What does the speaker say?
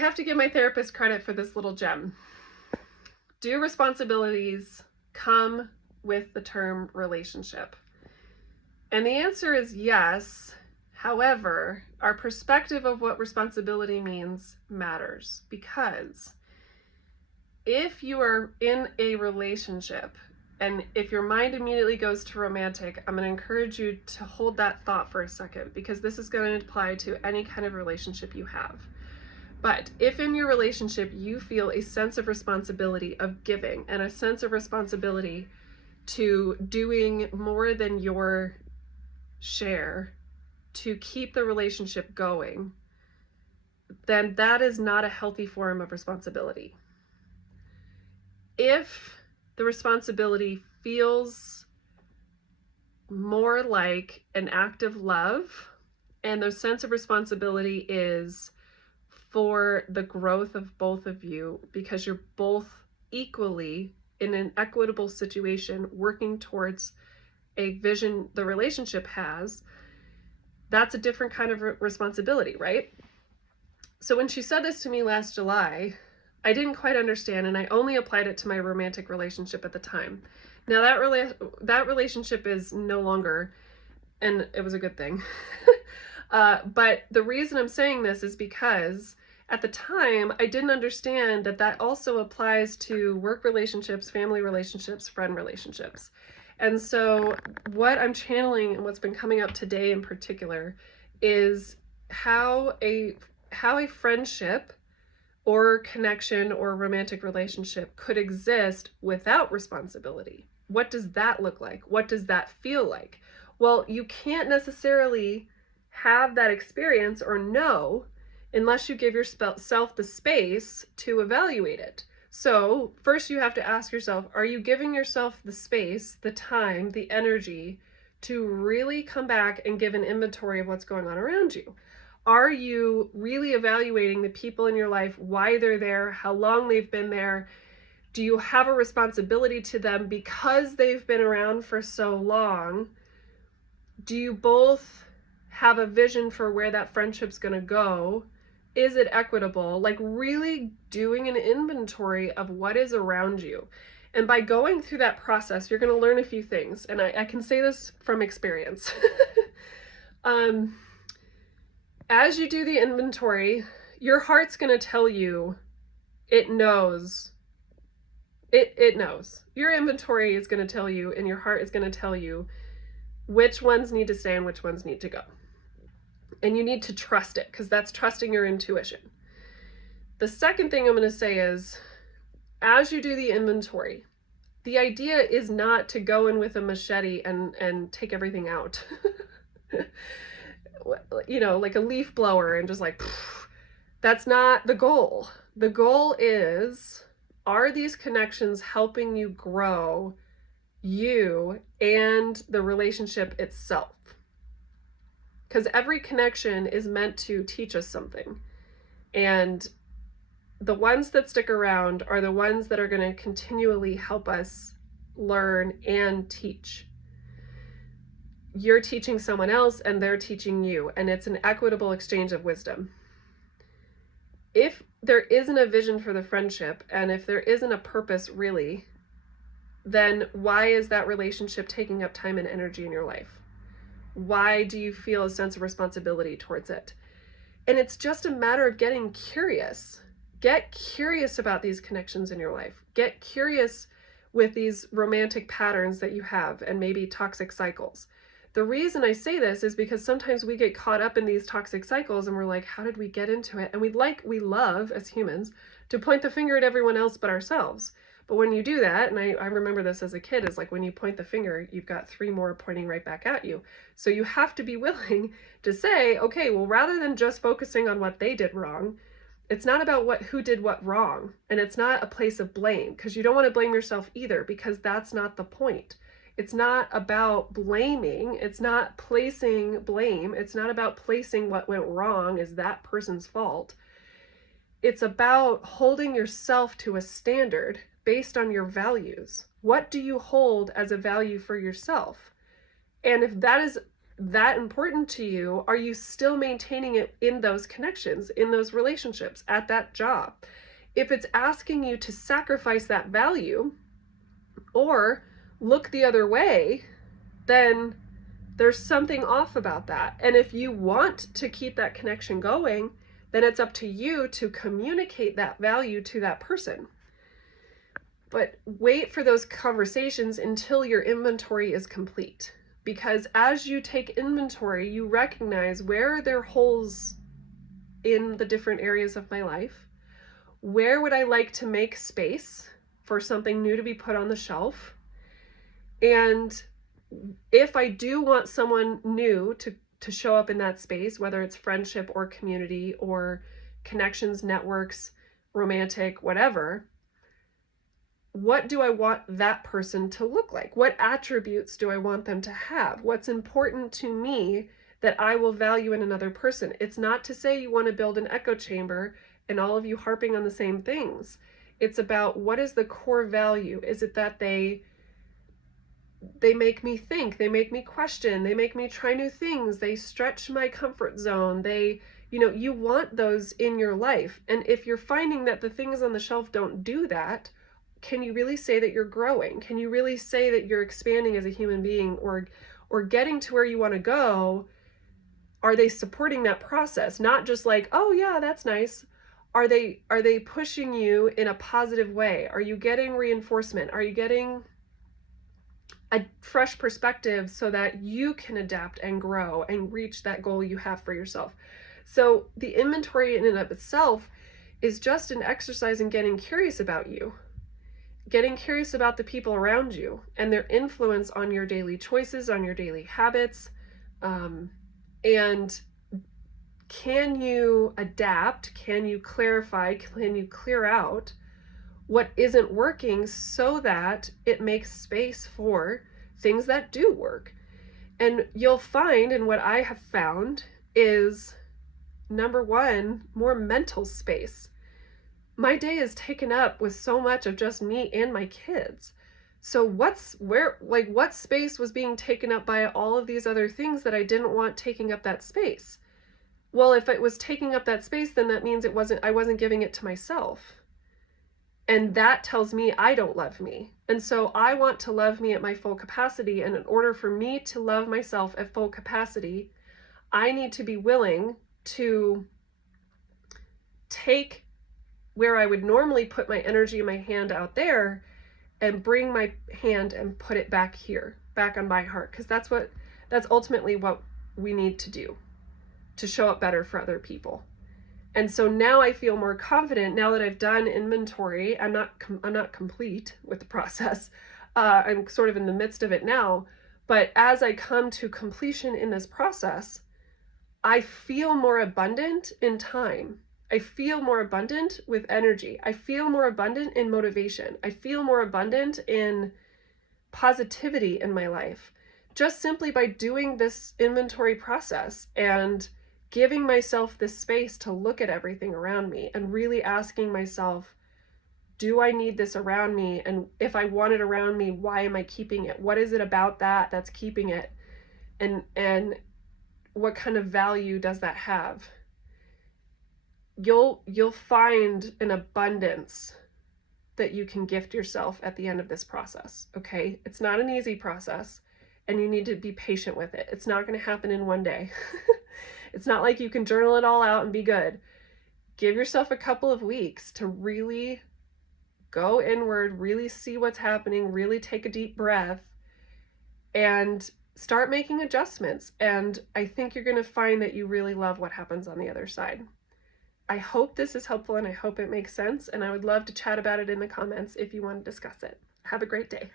have to give my therapist credit for this little gem. Do responsibilities come with the term relationship? And the answer is yes. However, our perspective of what responsibility means matters, because if you are in a relationship, and if your mind immediately goes to romantic, I'm going to encourage you to hold that thought for a second, because this is going to apply to any kind of relationship you have. But if in your relationship you feel a sense of responsibility of giving and a sense of responsibility to doing more than your share to keep the relationship going, then that is not a healthy form of responsibility. If the responsibility feels more like an act of love, and the sense of responsibility is for the growth of both of you, because you're both equally in an equitable situation working towards a vision the relationship has, that's a different kind of responsibility, right? So when she said this to me last July, I didn't quite understand, and I only applied it to my romantic relationship at the time. Now that relationship is no longer, and it was a good thing. But the reason I'm saying this is because at the time, I didn't understand that that also applies to work relationships, family relationships, friend relationships. And so what I'm channeling and what's been coming up today in particular is how a friendship or connection or romantic relationship could exist without responsibility. What does that look like? What does that feel like? Well, you can't necessarily have that experience or know unless you give yourself the space to evaluate it. So first you have to ask yourself, are you giving yourself the space, the time, the energy to really come back and give an inventory of what's going on around you? Are you really evaluating the people in your life, why they're there, how long they've been there? Do you have a responsibility to them because they've been around for so long? Do you both have a vision for where that friendship's going to go? Is it equitable? Like really doing an inventory of what is around you. And by going through that process, you're going to learn a few things. And I can say this from experience. As you do the inventory, your heart's going to tell you, it knows. It knows. Your inventory is going to tell you, and your heart is going to tell you which ones need to stay and which ones need to go. And you need to trust it, because that's trusting your intuition. The second thing I'm going to say is, as you do the inventory, the idea is not to go in with a machete and take everything out. You know, like a leaf blower and just like, that's not the goal. The goal is, are these connections helping you grow you and the relationship itself? Because every connection is meant to teach us something. And the ones that stick around are the ones that are going to continually help us learn and teach. You're teaching someone else and they're teaching you, and it's an equitable exchange of wisdom. If there isn't a vision for the friendship, and if there isn't a purpose really, then why is that relationship taking up time and energy in your life? Why do you feel a sense of responsibility towards it? And it's just a matter of getting curious. Get curious about these connections in your life. Get curious with these romantic patterns that you have and maybe toxic cycles. The reason I say this is because sometimes we get caught up in these toxic cycles and we're like, how did we get into it? And we love as humans to point the finger at everyone else but ourselves. But when you do that, and I remember this as a kid, is like when you point the finger, you've got 3 more pointing right back at you. So you have to be willing to say, okay, well, rather than just focusing on what they did wrong, it's not about who did what wrong. And it's not a place of blame, because you don't want to blame yourself either, because that's not the point. It's not about blaming. It's not placing blame. It's not about placing what went wrong as that person's fault. It's about holding yourself to a standard based on your values. What do you hold as a value for yourself? And if that is that important to you, are you still maintaining it in those connections, in those relationships, at that job? If it's asking you to sacrifice that value or look the other way, then there's something off about that. And if you want to keep that connection going, then it's up to you to communicate that value to that person. But wait for those conversations until your inventory is complete. Because as you take inventory, you recognize where are there holes in the different areas of my life? Where would I like to make space for something new to be put on the shelf? And if I do want someone new to show up in that space, whether it's friendship or community or connections, networks, romantic, whatever, what do I want that person to look like? What attributes do I want them to have? What's important to me that I will value in another person? It's not to say you want to build an echo chamber and all of you harping on the same things. It's about what is the core value? Is it that they make me think, they make me question, they make me try new things, they stretch my comfort zone, you want those in your life. And if you're finding that the things on the shelf don't do that, can you really say that you're growing? Can you really say that you're expanding as a human being or getting to where you want to go? Are they supporting that process? Not just like, oh yeah, that's nice. Are they pushing you in a positive way? Are you getting reinforcement? Are you getting a fresh perspective so that you can adapt and grow and reach that goal you have for yourself? So the inventory in and of itself is just an exercise in getting curious about you, getting curious about the people around you and their influence on your daily choices, on your daily habits. And can you adapt? Can you clarify? Can you clear out what isn't working so that it makes space for things that do work? And you'll find, and what I have found is, number one, more mental space. My day is taken up with so much of just me and my kids. So what space was being taken up by all of these other things that I didn't want taking up that space? Well, if it was taking up that space, then that means I wasn't giving it to myself. And that tells me I don't love me. And so I want to love me at my full capacity. And in order for me to love myself at full capacity, I need to be willing to take where I would normally put my energy and my hand out there and bring my hand and put it back here, back on my heart. Because that's ultimately what we need to do to show up better for other people. And so now I feel more confident now that I've done inventory. I'm not complete with the process. I'm sort of in the midst of it now. But as I come to completion in this process, I feel more abundant in time. I feel more abundant with energy. I feel more abundant in motivation. I feel more abundant in positivity in my life, just simply by doing this inventory process and giving myself this space to look at everything around me and really asking myself, do I need this around me? And if I want it around me, why am I keeping it? What is it about that that's keeping it? And what kind of value does that have? You'll find an abundance that you can gift yourself at the end of this process, okay? It's not an easy process, and you need to be patient with it. It's not going to happen in one day. It's not like you can journal it all out and be good. Give yourself a couple of weeks to really go inward, really see what's happening, really take a deep breath, and start making adjustments. And I think you're going to find that you really love what happens on the other side. I hope this is helpful and I hope it makes sense. And I would love to chat about it in the comments if you want to discuss it. Have a great day.